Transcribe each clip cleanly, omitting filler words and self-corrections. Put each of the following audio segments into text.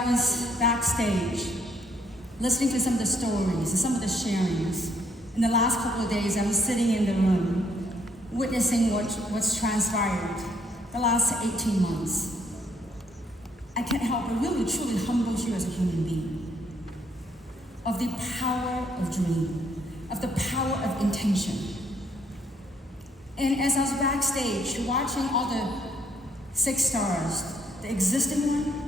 I was backstage, listening to some of the stories, some of the sharings, in the last couple of days I was sitting in the room, witnessing what's transpired the last 18 months. I can't help but really truly humbles you as a human being, of the power of dream, of the power of intention. And as I was backstage watching all the 6 stars, the existing one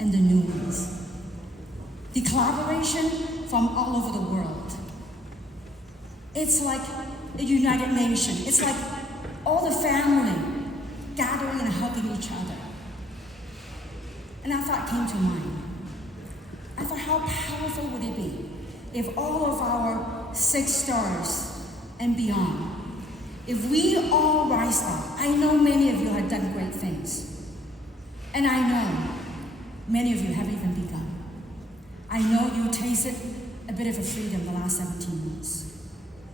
and the new ones, the collaboration from all over the world, it's like a united nation. It's like all the family gathering and hugging each other. And I thought came to mind. I thought, how powerful would it be if all of our 6 stars and beyond, if we all rise up. I know many of you have done great things. And I know many of you haven't even begun. I know you tasted a bit of a freedom the last 17 months.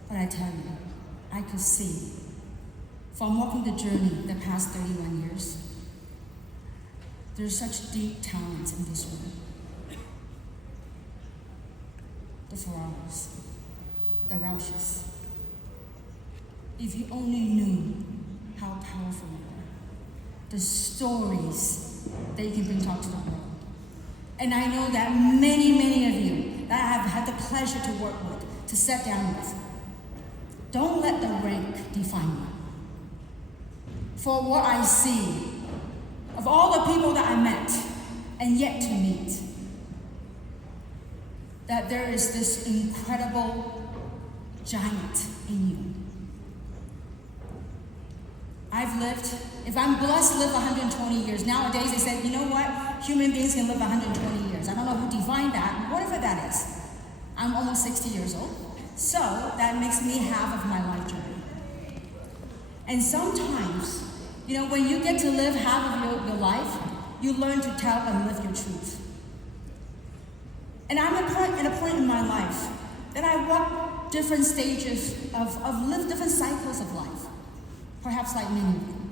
But I tell you, I could see from walking the journey the past 31 years, there's such deep talents in this room. The Ferraros, the Roushes. If you only knew how powerful you are, the stories that you can bring out to the world. And I know that many, many of you that I have had the pleasure to work with, to sit down with, don't let the rank define you. For what I see, of all the people that I met and yet to meet, that there is this incredible giant in you. I've lived, if I'm blessed to live 120 years, nowadays they said, you know what, human beings can live 120 years. I don't know who defined that, whatever that is. I'm almost 60 years old, so that makes me half of my life journey. And sometimes, you know, when you get to live half of your life, you learn to tell and live your truth. And I'm at a point in my life that I walk different stages of live different cycles of life. Perhaps like many of you.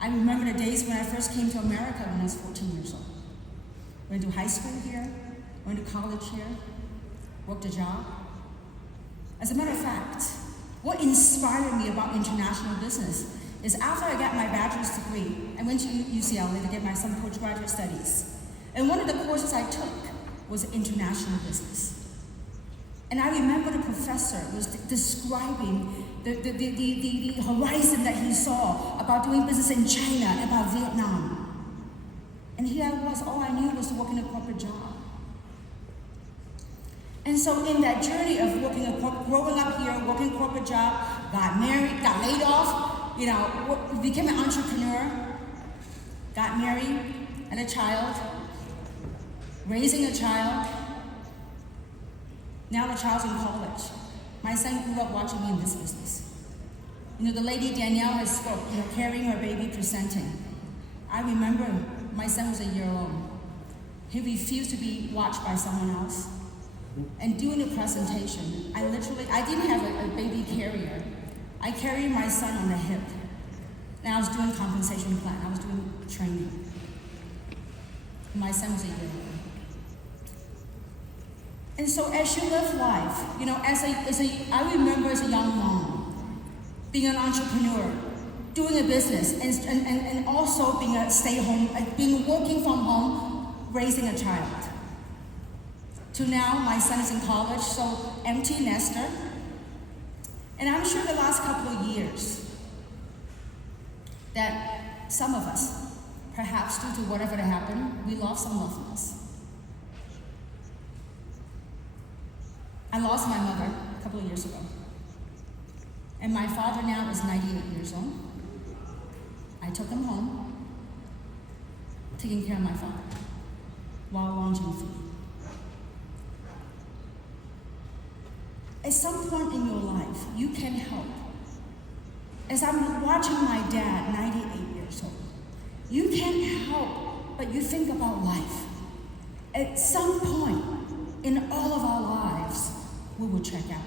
I remember the days when I first came to America when I was 14 years old. Went to high school here, went to college here, worked a job. As a matter of fact, what inspired me about international business is after I got my bachelor's degree, I went to UCLA to get some postgraduate studies. And one of the courses I took was international business. And I remember the professor was describing the horizon that he saw about doing business in China, about Vietnam. And here I was, all I knew was to work in a corporate job. And so in that journey of growing up here, working a corporate job, got married, got laid off, you know, became an entrepreneur, got married, had a child, raising a child. Now the child's in college. My son grew up watching me in this business. You know, the lady Danielle has spoke, you know, carrying her baby, presenting. I remember my son was a year old. He refused to be watched by someone else. And doing the presentation, I didn't have a baby carrier. I carried my son on the hip. And I was doing compensation plan, I was doing training. My son was a year old. And so as you live life, you know, I remember as a young mom, being an entrepreneur, doing a business, and also being a stay-home, working from home, raising a child. To now, my son is in college, so empty nester. And I'm sure the last couple of years that some of us, perhaps due to whatever that happened, we lost some loved ones. I lost my mother a couple of years ago. And my father now is 98 years old. I took him home, taking care of my father while launching food. At some point in your life, you can help. As I'm watching my dad, 98 years old, you can't help but you think about life. At some point in all of our lives, we will check out.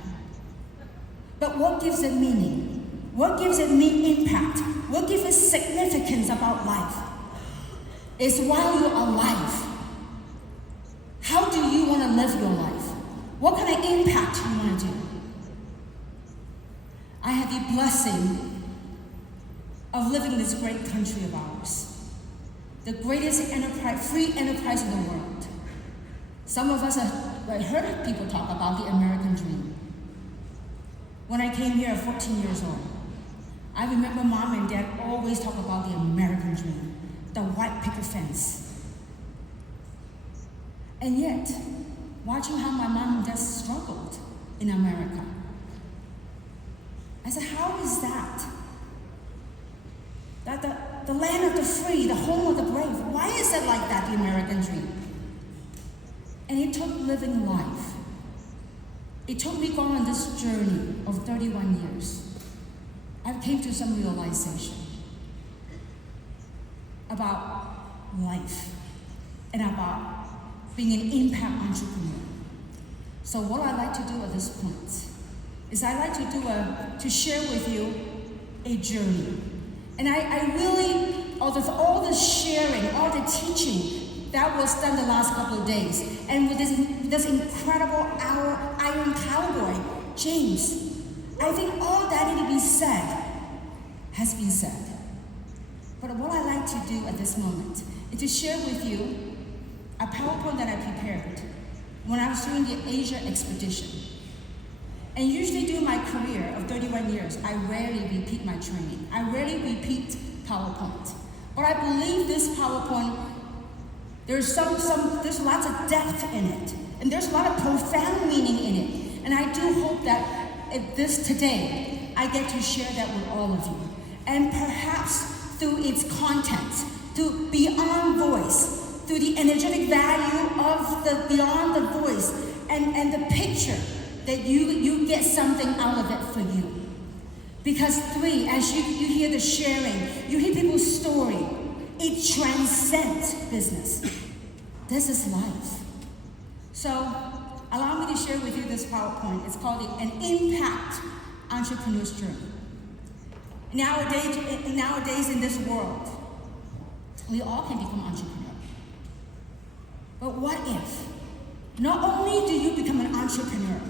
But what gives it meaning? What gives it impact? What gives it significance about life? Is while you're alive, What kind of impact you want to do? I have the blessing of living in this great country of ours, the greatest enterprise, free enterprise in the world. Some of us have heard people talk about the American dream. When I came here at 14 years old, I remember Mom and Dad always talk about the American dream, the white picket fence. And yet, watching how my mom and dad struggled in America, I said, how is that? That the land of the free, the home of the brave, why is it like that, the American dream? And it took living life. It took me going on this journey of 31 years. I came to some realization about life and about being an impact entrepreneur. So what I like to do at this point is I like to share with you a journey. And I really, all the sharing, all the teaching that was done the last couple of days, and with this incredible Iron Cowboy, James, I think all that needed to be said has been said. But what I like to do at this moment is to share with you a PowerPoint that I prepared when I was doing the Asia expedition. And usually during my career of 31 years, I rarely repeat my training. I rarely repeat PowerPoint. But I believe this PowerPoint, there's lots of depth in it. And there's a lot of profound meaning in it. And I do hope that today, I get to share that with all of you. And perhaps through its content, through beyond voice, through the energetic value of the beyond the voice, and the picture, that you get something out of it for you. Because as you hear the sharing, you hear people's story, it transcends business. This is life. So allow me to share with you this PowerPoint. It's called An Impact Entrepreneur's Journey. Nowadays in this world, we all can become entrepreneurs. But what if, not only do you become an entrepreneur,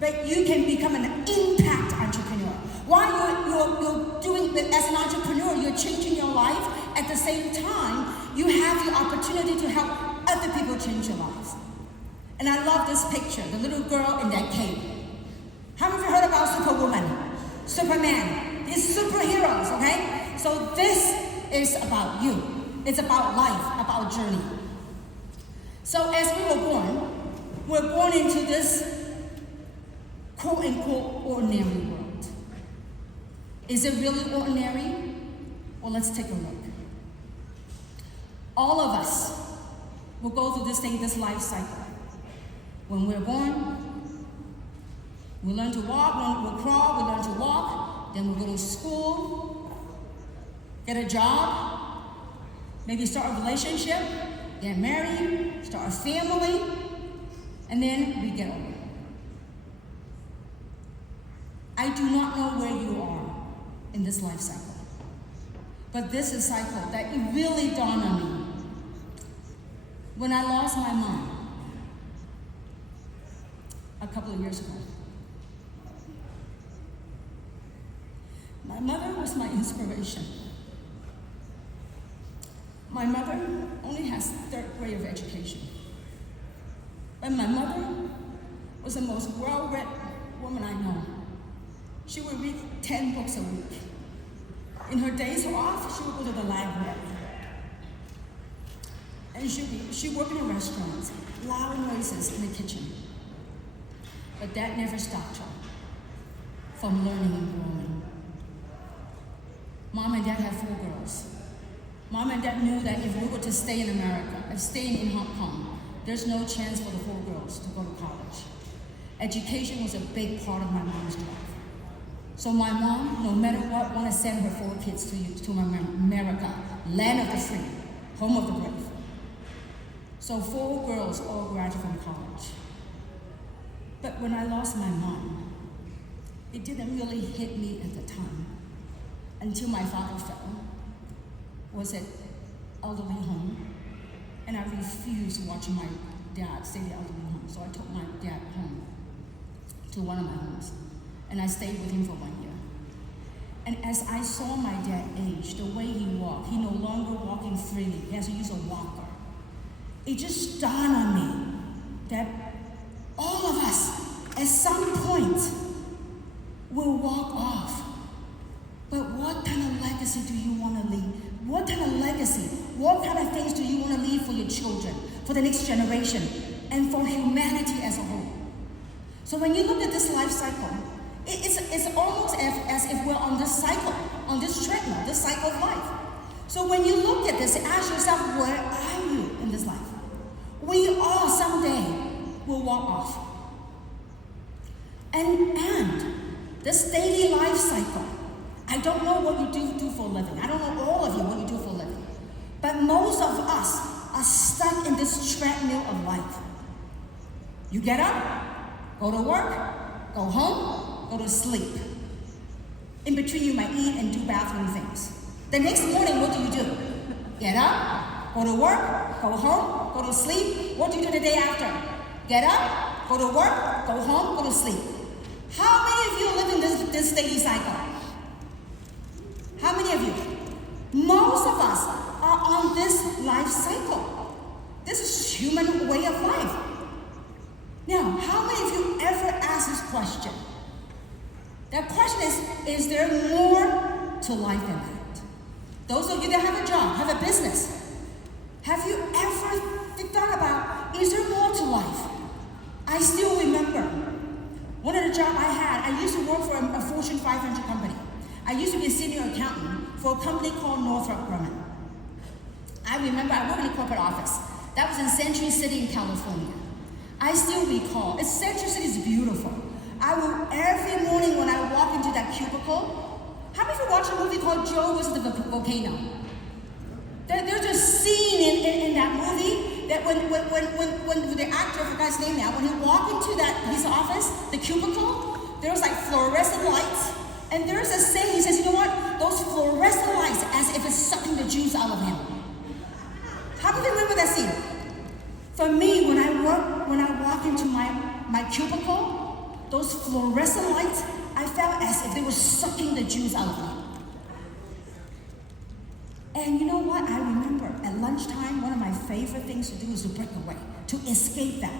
but you can become an impact entrepreneur. While you're doing it as an entrepreneur, you're changing your life. At the same time, you have the opportunity to help other people change your lives. And I love this picture, the little girl in that cave. How many of you heard about Superwoman, Superman? These superheroes, okay? So this is about you. It's about life, about journey. So as we're born into this quote-unquote ordinary world. Is it really ordinary? Well, let's take a look. All of us will go through this life cycle. When we're born, we learn to walk, we'll crawl, we learn to walk, then we'll go to school, get a job, maybe start a relationship, get married, start a family, and then we get old. I do not know where you are in this life cycle. But this is a cycle that it really dawned on me. When I lost my mom a couple of years ago, my mother was my inspiration. My mother only has third grade of education. But my mother was the most well-read woman I know. She would read 10 books a week. In her days off, she would go to the library. And she worked in a restaurant, loud noises in the kitchen. But that never stopped her from learning and growing. Mom and Dad had 4 girls. Mom and Dad knew that if we were to stay in America, staying in Hong Kong, there's no chance for the 4 girls to go to college. Education was a big part of my mom's life. So my mom, no matter what, wanted to send her 4 kids to America, land of the free, home of the brave. So 4 girls all graduated from college. But when I lost my mom, it didn't really hit me at the time until my father fell, was at elderly home, and I refused watching my dad stay at the elderly home, so I took my dad home. to one of my homes. And I stayed with him for 1 year. And as I saw my dad age, the way he walked, he no longer walking freely. He has to use a walker. It just dawned on me that all of us, at some point, will walk off. But what kind of legacy do you want to leave? What kind of legacy? What kind of things do you want to leave for your children, for the next generation, and for humanity as a whole? So when you look at this life cycle, it's almost as if we're on this cycle, on this treadmill, this cycle of life. So when you look at this, ask yourself, where are you in this life? We all someday will walk off. And this daily life cycle, I don't know what you do for a living. I don't know all of you what you do for a living. But most of us are stuck in this treadmill of life. You get up, go to work, go home, go to sleep. In between, you might eat and do bathroom things. The next morning, what do? Get up, go to work, go home, go to sleep. What do you do the day after? Get up, go to work, go home, go to sleep. How many of you live in this daily cycle? How many of you? Most of us are on this life cycle. This is human way of life. Now, how many of you ever asked this question? That question is there more to life than that? Those of you that have a job, have a business, have you ever thought about, is there more to life? I still remember one of the jobs I had, I used to work for a Fortune 500 company. I used to be a senior accountant for a company called Northrop Grumman. I remember I worked in the corporate office. That was in Century City in California. I still recall, Century City is beautiful. Every morning when I walk into that cubicle, how many of you watch a movie called Joe vs. the Volcano? There's a scene in that movie that when the actor, I forgot his name now, when he walked into his office, the cubicle, there was like fluorescent lights. And there's a saying, he says, you know what? Those fluorescent lights, as if it's sucking the juice out of him. How many of you remember that scene? For me, when I walk into my cubicle, those fluorescent lights, I felt as if they were sucking the juice out of me. And you know what? I remember at lunchtime, one of my favorite things to do is to break away, to escape that.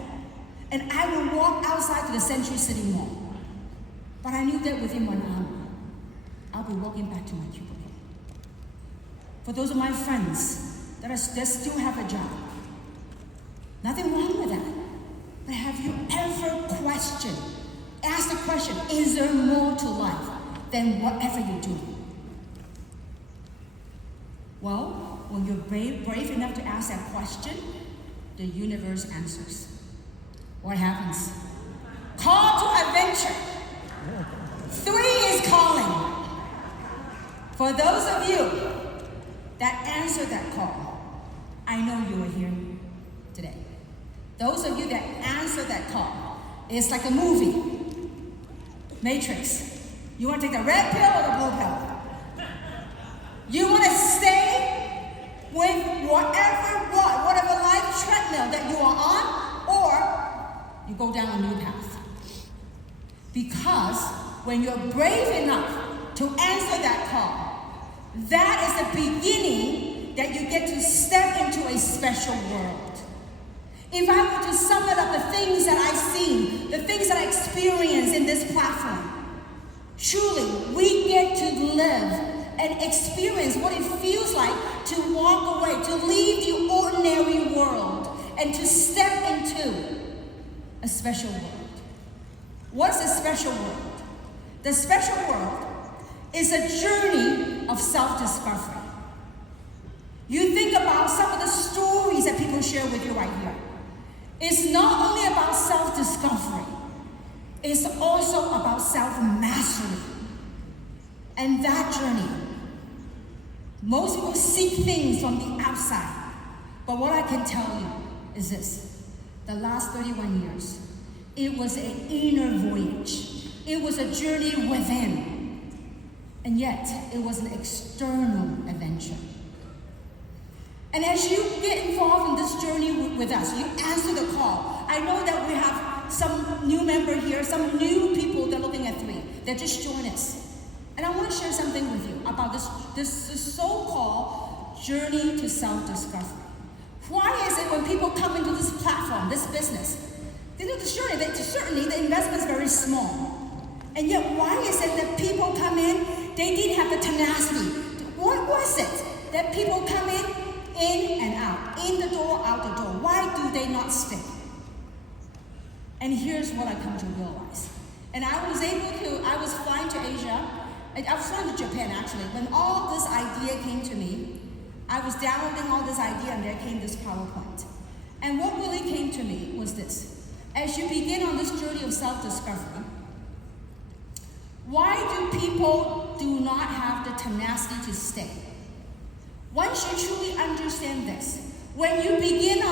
And I would walk outside to the Century City Mall. But I knew that within 1 hour, I'll be walking back to my cubicle. For those of my friends that still have a job, nothing wrong with that. But have you ever asked the question, is there more to life than whatever you do? Well, when you're brave enough to ask that question, the universe answers. What happens? Call to adventure. 3 is calling. For those of you that answer that call, I know you are here today. Those of you that answer that call, it's like a movie. Matrix. You want to take the red pill or the blue pill? You want to stay with whatever life treadmill that you are on, or you go down a new path. Because when you're brave enough to answer that call, that is the beginning that you get to step into a special world. If I were to sum it up, the things that I've seen, the things that I experienced in this platform, truly, we get to live and experience what it feels like to walk away, to leave the ordinary world, and to step into a special world. What's a special world? The special world is a journey of self-discovery. You think about some of the stories that people share with you right here. It's not only about self-discovery, it's also about self-mastery. And that journey, most people seek things from the outside. But what I can tell you is this: the last 31 years, it was an inner voyage. It was a journey within. And yet, it was an external adventure. And as you get involved in this journey with us, you answer the call. I know that we have some new member here, some new people, they're looking at 3. They just joined us. And I want to share something with you about this so-called journey to self-discovery. Why is it when people come into this platform, this business, they know certainly the investment is very small. And yet why is it that people come in, they didn't have the tenacity? What was it that people come in and out, in the door, out the door? Why do they not stick? And here's what I come to realize. And I was flying to Asia, I was flying to Japan actually, when all this idea came to me. I was downloading all this idea and there came this PowerPoint. And what really came to me was this. As you begin on this journey of self-discovery, why do people do not have the tenacity to stay? Once you truly understand this, when you begin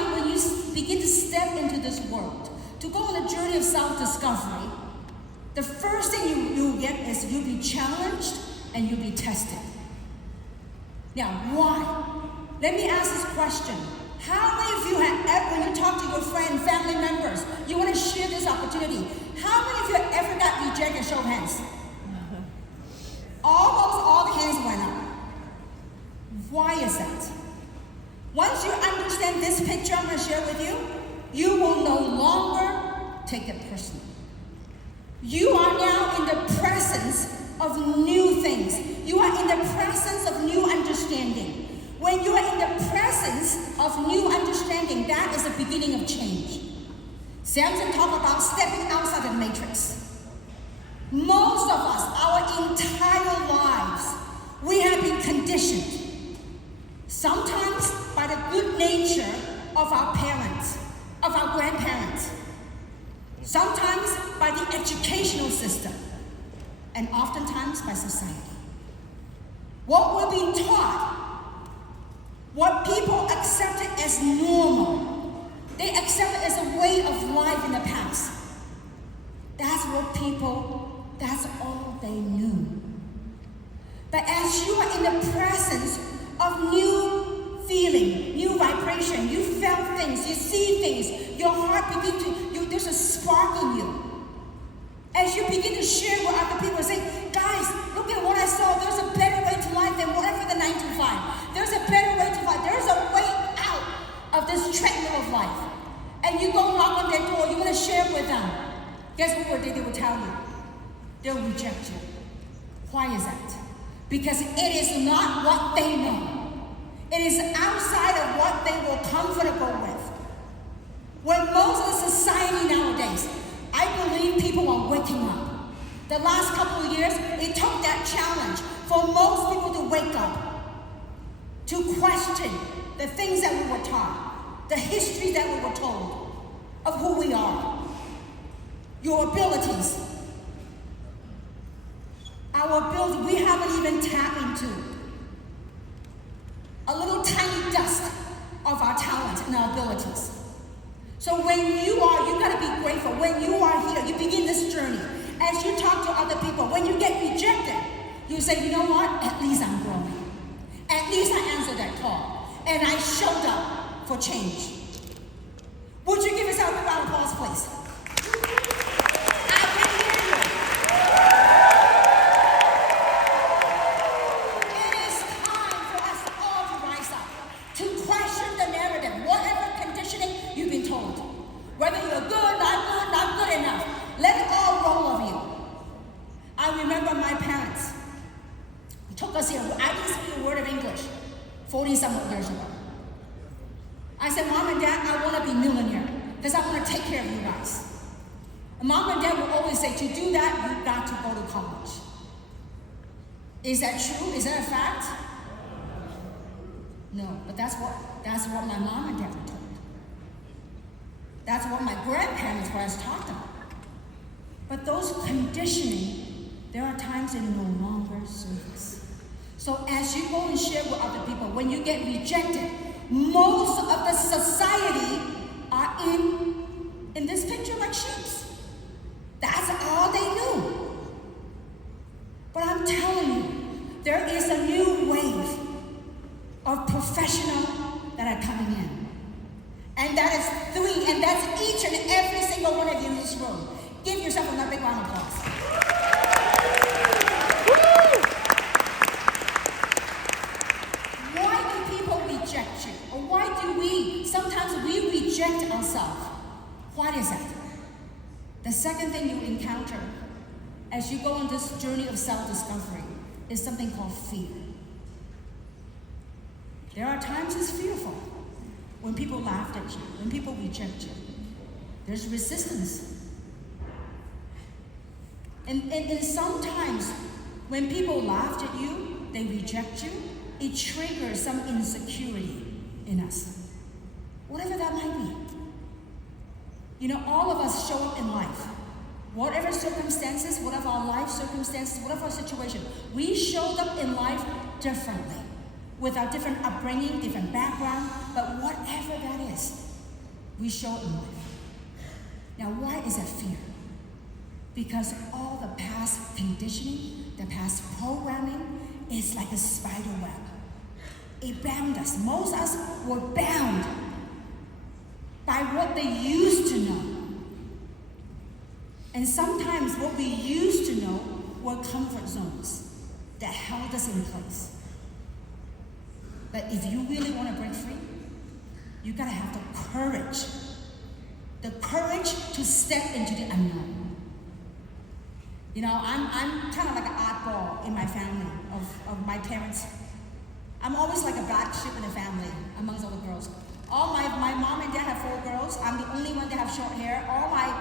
to step into this world, to go on a journey of self-discovery, the first thing you'll get is you'll be challenged and you'll be tested. Now, why? Let me ask this question. How many of you have ever, when you talk to your friends, family members, you want to share this opportunity, how many of you have ever got rejected? Show of hands. Almost all the hands went up. Why is that? Once you understand this picture I'm going to share with you, you will no longer take it personally. You are now in the presence of new things. You are in the presence of new understanding. When you are in the presence of new understanding, that is the beginning of change. Samson talked about stepping outside the matrix. Most of us, our entire lives, we have been conditioned. Sometimes by the good nature of our parents, of our grandparents. Sometimes by the educational system. And oftentimes by society. What we're being taught, what people accepted as normal, they accepted as a way of life in the past. That's all they knew. But as you are in the presence of new feeling, new vibration, you felt things, you see things, your heart begins to, there's a spark in you. As you begin to share with other people, say, guys, look at what I saw. There's a better way to life than whatever the 9 to 5. There's a better way to life. There's a way out of this treadmill of life. And you go knock on their door, you want to share with them. Guess what they will tell you? They'll reject you. Why is that? Because it is not what they know. It is outside of what they were comfortable with. When most of the society nowadays, I believe people are waking up. The last couple of years, it took that challenge for most people to wake up, to question the things that we were taught, the history that we were told of who we are, your abilities. Our ability, we haven't even tapped into a little tiny dust of our talent and our abilities. So when you gotta be grateful. When you are here, you begin this journey. As you talk to other people, when you get rejected, you say, you know what? At least I'm growing. At least I answered that call. And I showed up for change. Would you give yourself a round of applause, please? I can hear you. It is time for us all to rise up, to question the narrative, whatever conditioning you've been told. Whether you're good, not good enough, let it all roll over you. I remember my parents took us here. I didn't speak a word of English 40-some years ago. I said, Mom and Dad, I want to be millionaire because I want to take care of you guys. And Mom and Dad will always say, to do that, you've got to go to college. Is that true? Is that a fact? No, but that's what my mom and dad were told. That's what my grandparents were taught about. But those conditioning, there are times they no longer serve us. So as you go and share with other people, when you get rejected, most of the society are in this picture like sheep. That's all they knew. But I'm telling you, there is a new wave of professionals that are coming in. And that is 3, and that's each and every single one of you in this room. Give yourself another big round of applause. Why do people reject you? Or why do sometimes we reject ourselves? What is that? The second thing you encounter as you go on this journey of self-discovery is something called fear. There are times it's fearful when people laugh at you, when people reject you. There's resistance. And sometimes when people laugh at you, they reject you, it triggers some insecurity in us. Whatever that might be. You know, all of us show up in life. Whatever circumstances, whatever our life circumstances, whatever our situation, we showed up in life differently, with our different upbringing, different background, but whatever that is, we show up in life. Now, why is that fear? Because all the past conditioning, the past programming is like a spider web. It bound us. Most of us were bound by what they used to know. And sometimes what we used to know were comfort zones that held us in place. But if you really want to break free, you gotta have the courage to step into the unknown. You know, I'm kind of like an oddball in my family of my parents. I'm always like a black sheep in the family amongst all the girls. All my mom and dad have 4 girls. I'm the only one that have short hair. All my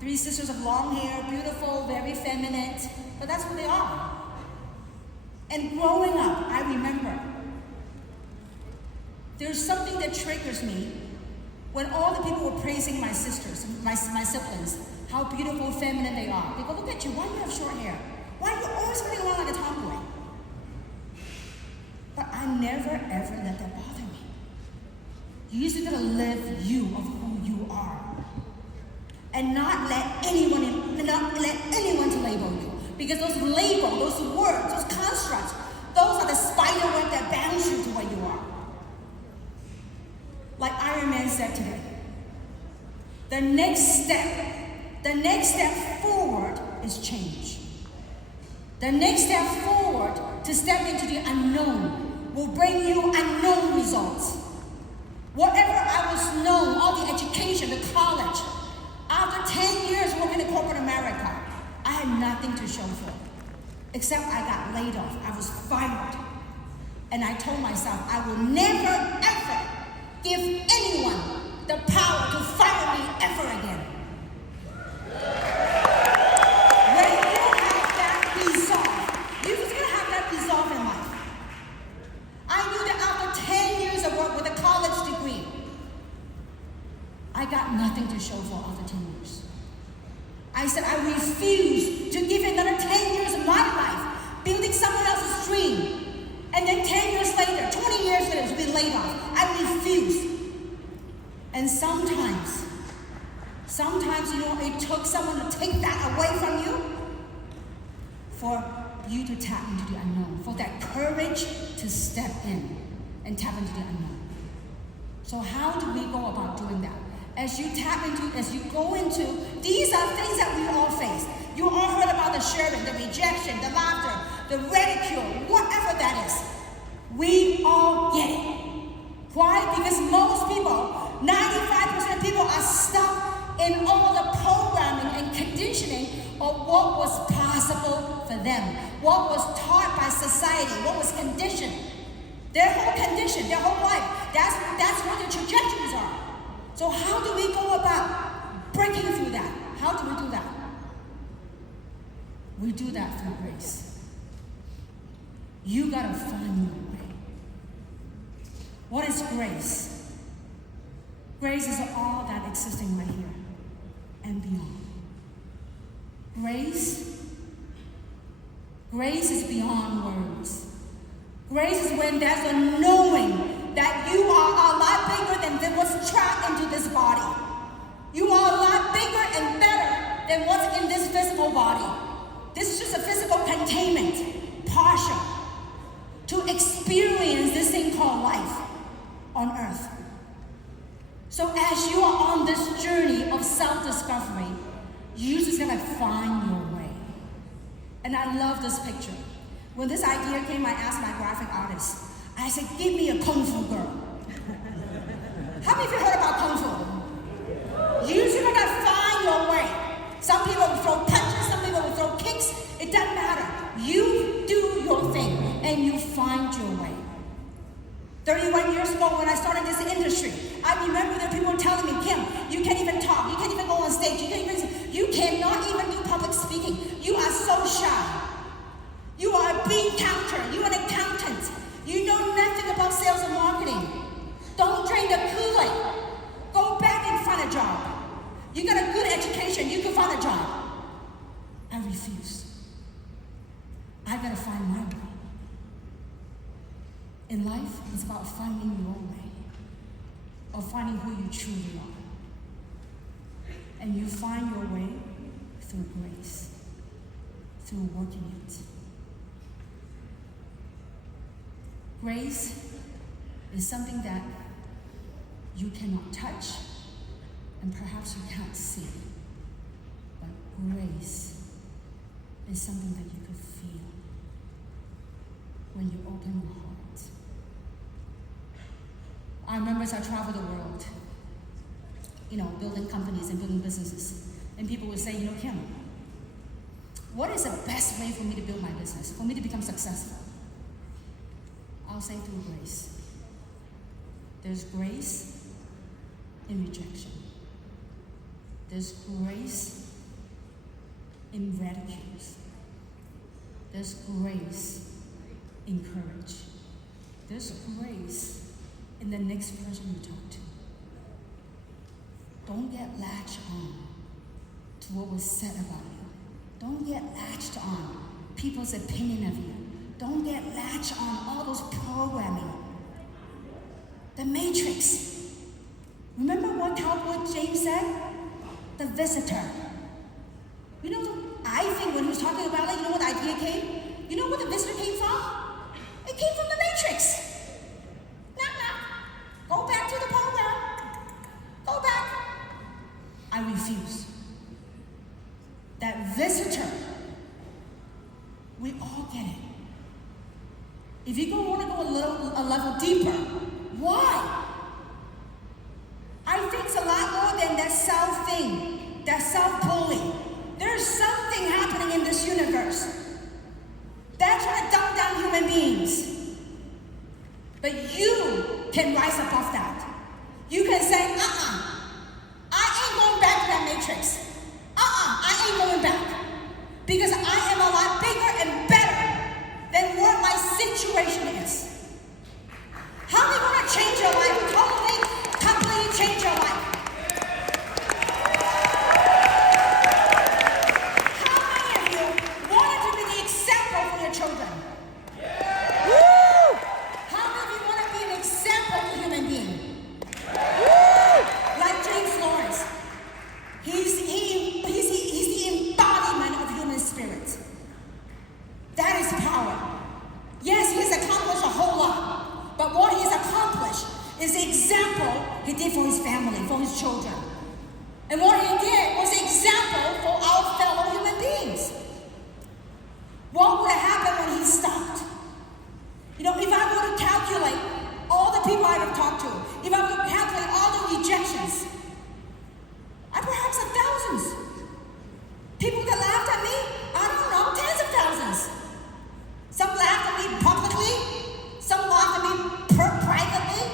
3 sisters have long hair, beautiful, very feminine, but that's who they are. And growing up, I remember there's something that triggers me when all the people were praising my sisters, my siblings, how beautiful, feminine they are. They go, look at you, why do you have short hair? Why are you always running around like a tomboy? But I never ever let that bother me. You used to gotta live you of who you are. And not let anyone to label you. Because those labels, those words, those constructs, those are the spider web that bounds you to where you are. Like Iron Man said today, the next step forward is change. The next step forward to step into the unknown will bring you unknown results. Whatever I was known, all the education, the college, after 10 years working in corporate America, I had nothing to show for it. Except I got laid off. I was fired. And I told myself, I will never, ever give anyone the power to fire me ever again. When you have that resolve, you just gotta have that resolve in life. I knew that after 10 years of work with a college degree, I got nothing to show for after 10 years. I said I refuse to give another 10 years of my life building someone else's dream. And then 10 years later, 20 years later, to be laid off. I refuse. And sometimes, you know, it took someone to take that away from you for you to tap into the unknown, for that courage to step in and tap into the unknown. So how do we go about doing that? As you go into, these are things that we all face. You all heard about the sharing, the rejection, the laughter, the ridicule, whatever that is. We all get it. Why? Because most people, 95% of people are stuck in all the programming and conditioning of what was possible for them, what was taught by society, what was conditioned. Their whole condition, their whole life, that's what their trajectories are. So how do we go about breaking through that? How do we do that? We do that through grace. You gotta find your way. What is grace? Grace is all that existing right here and beyond. Grace is beyond words. Grace is when there's a knowing that you are a lot bigger than what's trapped into this body. You are a lot bigger and better than what's in this physical body. This is just a physical containment, partial, to experience this thing called life on earth. So as you are on this journey of self-discovery, you just gotta find your way. And I love this picture. When this idea came, I asked my graphic artist, I said, give me a Kung Fu girl. How many of you heard about Kung Fu? You just gotta find your way. Some people will throw punches, some people will throw kicks. It doesn't matter. You do your thing and you find your way. 31 years ago when I started this industry, I remember there were people telling me, Kim, you can't even talk, you can't even go on stage, you cannot even do public speaking. You are so shy. You are a bean counter, you are an accountant. You know nothing about sales and marketing. Don't drink the Kool-Aid. Go back and find a job. You got a good education, you can find a job. I refuse. I gotta find my way. In life, it's about finding your way, or finding who you truly are. And you find your way through grace, through working it. Grace is something that you cannot touch, and perhaps you can't see. But grace is something that you could feel when you open your heart. I remember as I traveled the world, building companies and building businesses, and people would say, Kim, what is the best way for me to build my business, for me to become successful? I'll say through grace. There's grace in rejection. There's grace in ridicules. There's grace in courage. There's grace in the next person you talk to. Don't get latched on to what was said about you. Don't get latched on people's opinion of you. Don't get latched on all those programming. The Matrix. Remember what Cowboy James said? The visitor. I think when he was talking about it, what idea came? You know where the visitor came from? It came from the Matrix. Go back to the program. Go back. I refuse. That visitor, we all get it. If you want to go a level deeper, why? I think it's a lot more than that self thing, that self-bullying. There's something happening in this universe that's trying to dumb down human beings. But you can rise above that. You can say, I ain't going back to that matrix. I ain't going back. Because I am a lot bigger and better than what my situation is. How are you going to change your life? Completely change your life. How many of you wanted to be the example for your children? How many of you want to be an example to human being? Like James Lawrence. He's the embodiment of human spirit. That is power. Yes, he's accomplished a whole lot. But what he's accomplished is the example he did for his family, for his children. And what he did was the example for our fellow human beings. What would have happened when he stopped? If I were to calculate all the people I have talked to, if I were to calculate all the rejections, I perhaps have thousands. People that laughed at me, I don't know, tens of thousands. Some laughed at me publicly, some laughed at me privately.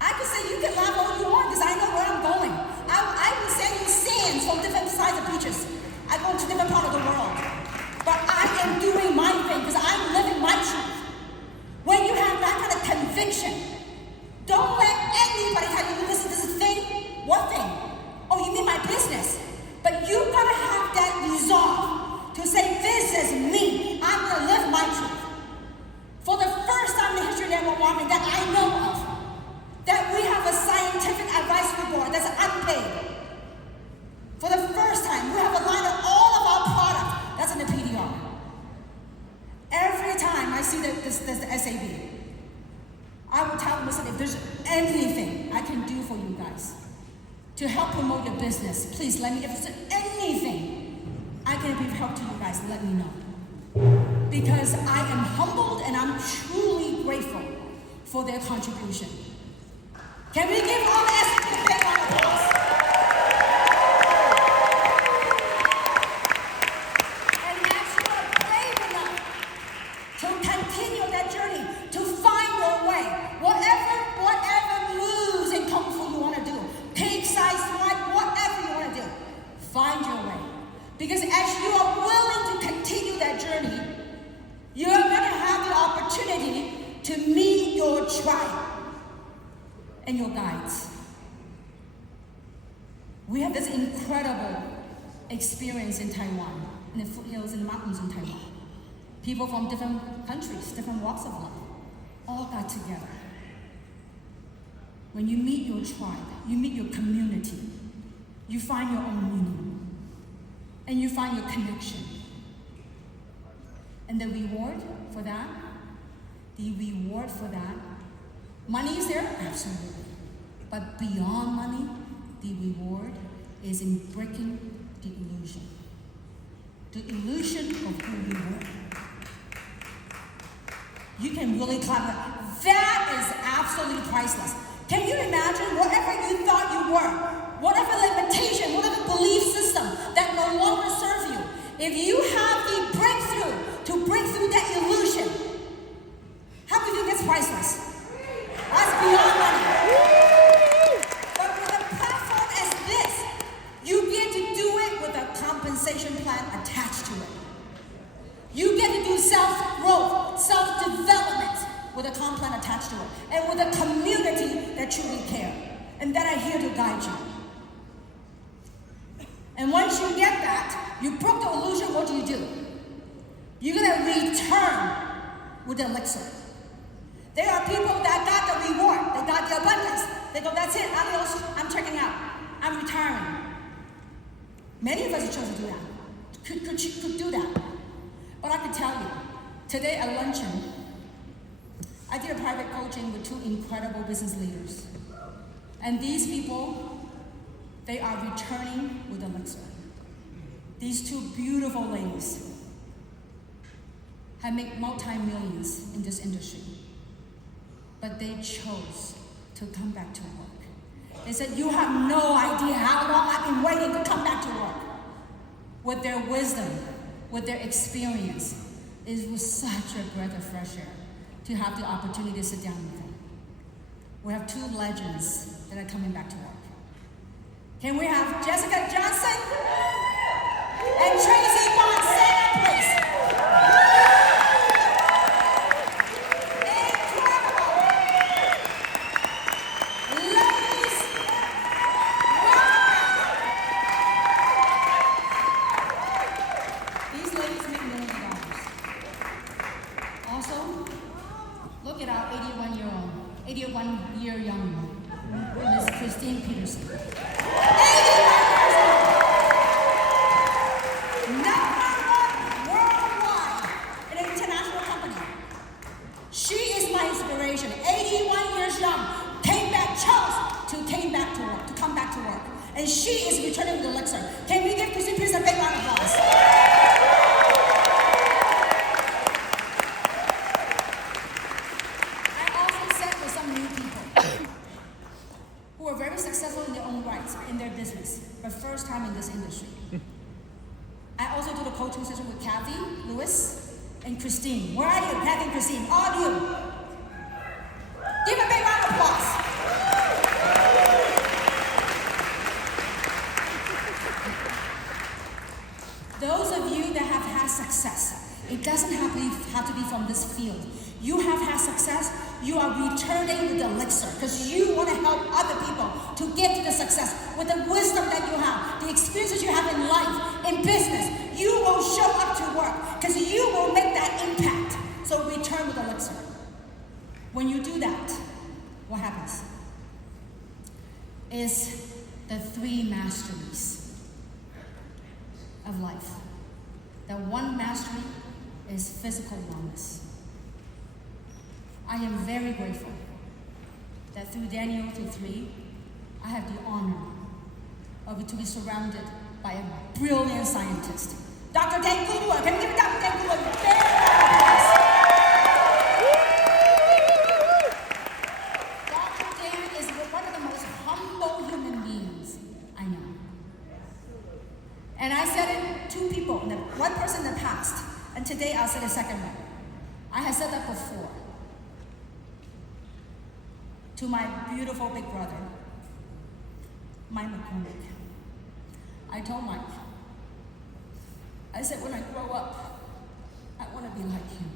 I could say, you can laugh all you want because I know where I'm going. I would send you sands from different sides of beaches. I go to different part of the world. But I am doing my thing because I'm living my truth. When you have that kind of conviction, don't let anybody tell you, listen, this is a thing. What thing? Oh, you mean my business? But you gotta have that resolve to say, this is me. I'm gonna live my truth. For the first time in the history of network marketing that I know of, that we have a scientific advisory board that's unpaid. For the first time, we have a line of all of our products that's in the PDR. Every time I see the SAB, I will tell them, listen, if there's anything I can do for you to help promote your business, please let me, if there's anything I can be of help to you guys, let me know. Because I am humbled and I'm truly grateful for their contribution. Can we give all the SCP a big round of applause? And as you are brave enough to continue that journey, to find your way, whatever moves in Kung Fu you want to do, pig size swipe, whatever you want to do, find your way. Because as you are willing to continue that journey, you're going to have the opportunity to meet your tribe and your guides. We have this incredible experience in Taiwan, in the foothills and the mountains in Taiwan. People from different countries, different walks of life, all got together. When you meet your tribe, you meet your community, you find your own meaning, and you find your connection. And the reward for that, money is there? Absolutely. But beyond money, the reward is in breaking the illusion. The illusion of who you were. You can really clap. That is absolutely priceless. Can you imagine whatever you thought you were, whatever limitation, whatever belief system that no longer serves you, if you have the breakthrough to break through that illusion, how do you think that's priceless? That's beyond money. But with a platform as this, you get to do it with a compensation plan attached to it. You get to do self-growth, self-development with a comp plan attached to it, and with a community that truly care, and that are here to guide you. And once you get that, you broke the illusion, what do? You're gonna return with the elixir. There are people that got the reward, they got the abundance. They go, that's it, adios, I'm checking out, I'm retiring. Many of us have chosen to do that, could do that. But I can tell you, today at luncheon, I did a private coaching with 2 incredible business leaders. And these people, they are returning with elixir. These 2 beautiful ladies have made multi-millions in this industry. But they chose to come back to work. They said, you have no idea how long I've been waiting to come back to work. With their wisdom, with their experience, it was such a breath of fresh air to have the opportunity to sit down with them. We have 2 legends that are coming back to work. Can we have Jessica Johnson and Tracy Bond, please? Look at our 81-year young Miss Christine Peterson. 81 years old. #1 worldwide in an international company. She is my inspiration. 81 years young, came back to come back to work. And she is returning with elixir. Can we give Christine Peterson a big round of applause? Very successful in their own rights, in their business, but first time in this industry. I also do the coaching session with Kathy, Lewis, and Christine. Where are you, Kathy and Christine? All of you. Give a big round of applause. Those of you that have had success, it doesn't have to be from this field. You have had success, you are returning with the elixir because you want to help other people to get to the success with the wisdom that you have, the experiences you have in life, in business. You will show up to work because you will make that impact. So return with elixir. When you do that, what happens? Is the 3 masteries of life. The 1 mastery is physical wellness. I am very grateful that through Daniel 3, I have the honor to be surrounded by a brilliant scientist. Dr. Dan Goodwin, can you give Dr. Dan Goodwin a big round of applause? Dr. Dan is one of the most humble human beings I know. And I said it to people, one person in the past, and today I'll say the second one. I have said that before to my beautiful big brother, Mike McCormick. I told Mike, I said, when I grow up, I want to be like you.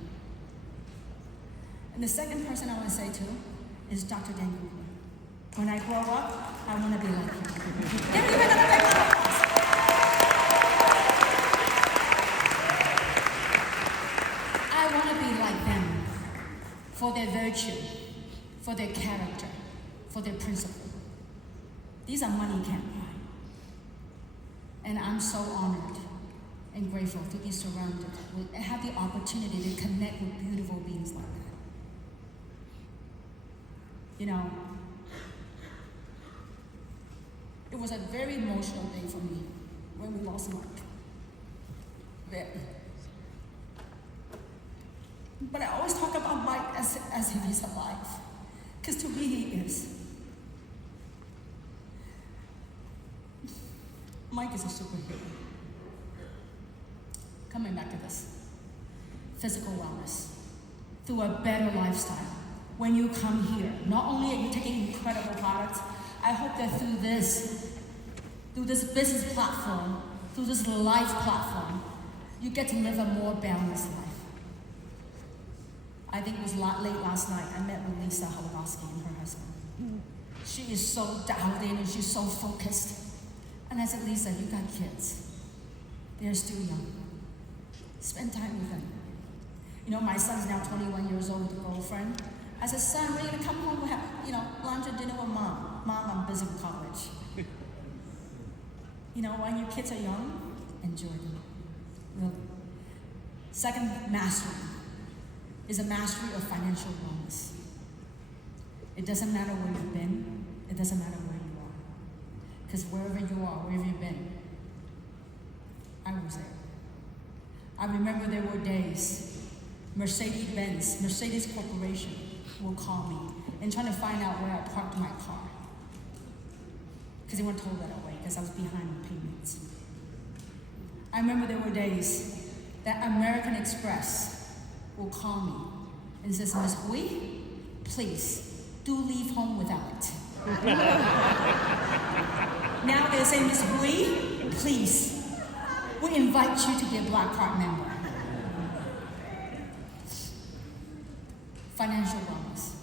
And the second person I want to say to is Dr. Dan Goodwin. When I grow up, I want to be like you. Give me another big round of applause. I want to be like them for their virtue, for their character, for their principle. These are money can't buy. And I'm so honored and grateful to be surrounded with, have the opportunity to connect with beautiful beings like that. You know, it was a very emotional day for me when we lost Mark. Very. But I always talk about Mike as if he's alive, because to me he is. Mike is a superhero. Coming back to this, physical wellness, through a better lifestyle. When you come here, not only are you taking incredible products, I hope that through this business platform, through this life platform, you get to live a more balanced life. I think it was late last night, I met with Lisa Holowski and her husband. She is so dialed in and she's so focused. And I said, Lisa, you got kids. They're still young. Spend time with them. You know, my son's now 21 years old with a girlfriend. I said, son, we're gonna come home and have, lunch or dinner with mom. Mom, I'm busy with college. You know, when your kids are young, enjoy them. Really. Second mastery is a mastery of financial wellness. It doesn't matter where you've been. It doesn't matter where you are. Because wherever you are, wherever you've been, I was there. I remember there were days, Mercedes-Benz, Mercedes Corporation will call me and trying to find out where I parked my car. Because they weren't told that away, because I was behind on payments. I remember there were days that American Express will call me and says, Ms. Hui, please, do leave home without it. Now they're saying, Ms. Hui, please, we invite you to be a Black Card member. Financial wellness.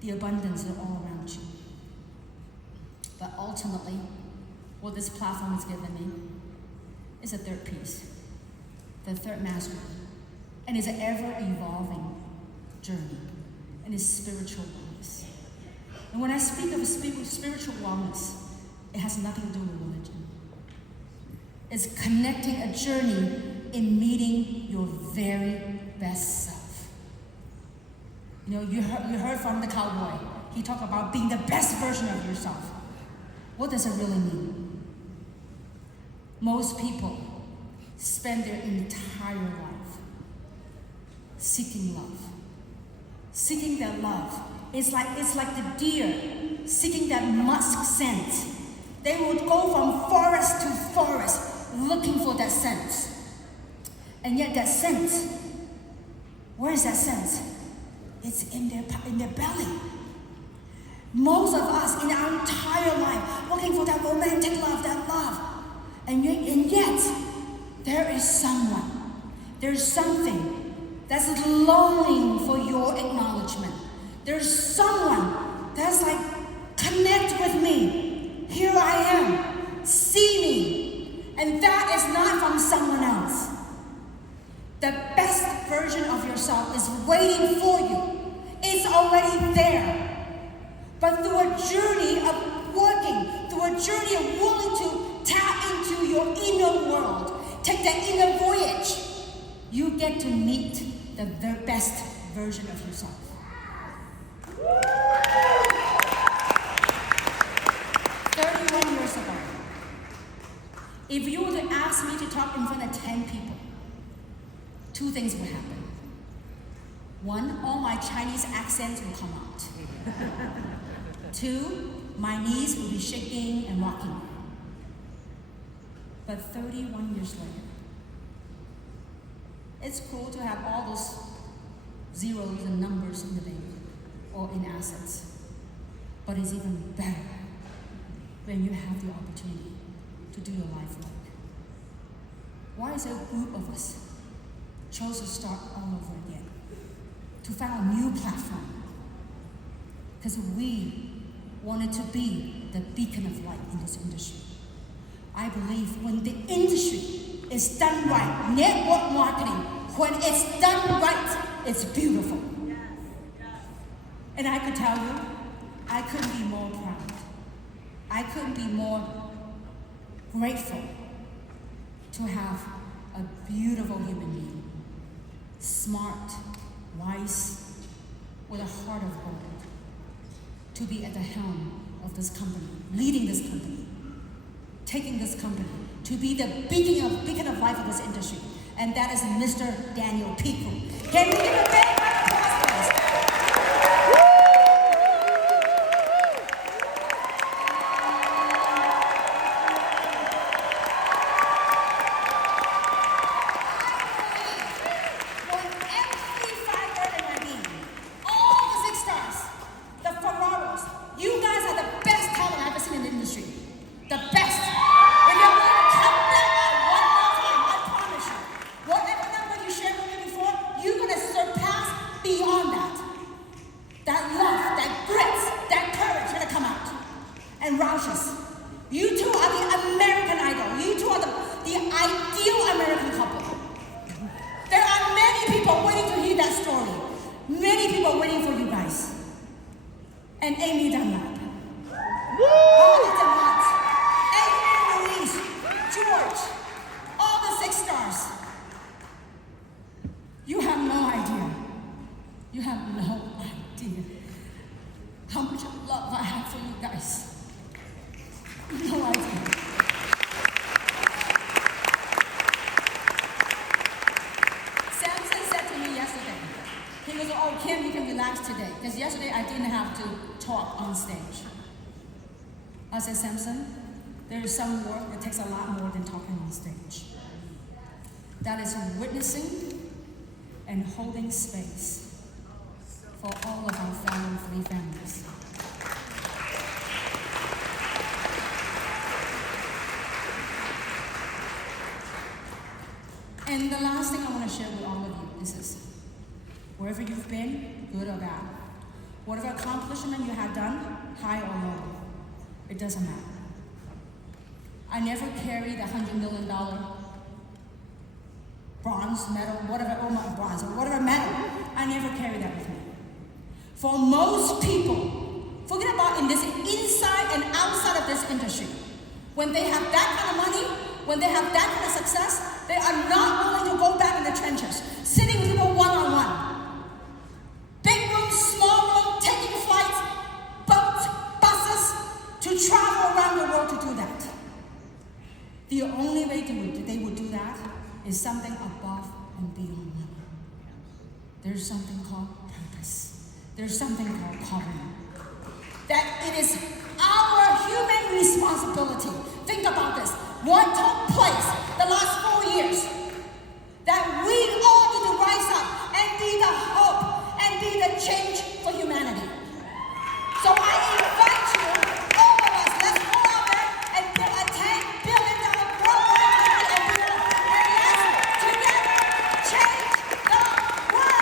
The abundance is all around you. But ultimately, what this platform has given me is a third piece, the third mastery. And it's an ever-evolving journey, and it's spiritual wellness. And when I speak of spiritual wellness, it has nothing to do with religion. It's connecting a journey in meeting your very best self. You know, you heard from the cowboy. He talked about being the best version of yourself. What does it really mean? Most people spend their entire life seeking love. Seeking that love. It's like the deer seeking that musk scent. They would go from forest to forest looking for that scent. And yet that scent, where is that scent? It's in their belly. Most of us in our entire life looking for that romantic love, that love. And yet, there is someone, there's something that's longing for your acknowledgement. There's someone that's like, connect with me. Here I am. See me. And that is not from someone else. The best version of yourself is waiting for you. It's already there. But through a journey of working, through a journey of willing to tap into your inner world, take that inner voyage, you get to meet the best version of yourself. 31 years ago, if you were to ask me to talk in front of 10 people, two things would happen. One, all my Chinese accents will come out. Two, my knees will be shaking and rocking. But 31 years later, it's cool to have all those zeros and numbers in the bank or in assets. But it's even better when you have the opportunity to do your life work. Why is a group of us chose to start all over again? To find a new platform. Because we wanted to be the beacon of light in this industry. I believe when the industry is done right, network marketing, when it's done right, it's beautiful. And I could tell you, I couldn't be more proud. I couldn't be more grateful to have a beautiful human being, smart, wise, with a heart of gold, to be at the helm of this company, leading this company, taking this company to be the beacon of life of this industry. And that is Mr. Daniel Piku. Can we give a big round of applause, please? You two are the American Idol. You two are the ideal American couple. There are many people waiting to hear that story. Many people waiting for you guys. And Amy Dunlap. Harley Hunt. Adrienne Louise. George. All the 6 stars. You have no idea. You have no idea how much love I have for you guys. No idea. Samson said to me yesterday, he goes, oh, Kim, you can relax today. Because yesterday I didn't have to talk on stage. I said, Samson, there is some work that takes a lot more than talking on stage. That is witnessing and holding space for all of our fellow 3 families. And the last thing I want to share with all of you is this. Wherever you've been, good or bad, whatever accomplishment you have done, high or low, it doesn't matter. I never carried a $100 million bronze medal, whatever, or not bronze, or whatever medal. I never carried that with me. For most people, forget about in this inside and outside of this industry, when they have that kind of money, when they have that kind of success, they are not willing to go back in the trenches, sitting with people one-on-one. Big room, small room, taking flights, boats, buses, to travel around the world to do that. The only way they would do that is something above and beyond money. There's something called purpose. There's something called calling. That it is our human responsibility. Think about this. What took place the last 4 years? That we all need to rise up and be the hope and be the change for humanity. So I invite you, all of us, let's go out there and build a $10 billion program and let's together change the world.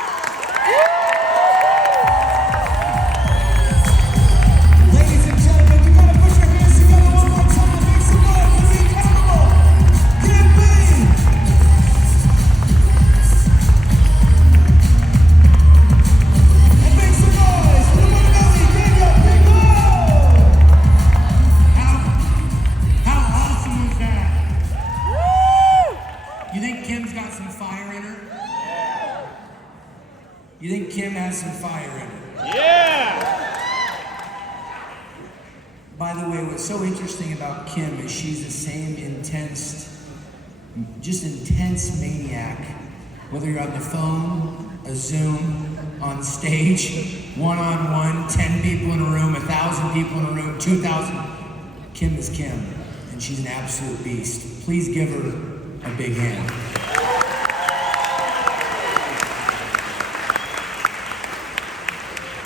Ladies and gentlemen, you gotta put your hands together one more time. Make some noise for the incredible Kim Lee. And make By the way, what's so interesting about Kim is she's the same intense maniac. Whether you're on the phone, a Zoom, on stage, one-on-one, 10 people in a room, 1,000 people in a room, 2,000. Kim is Kim, and she's an absolute beast. Please give her a big hand.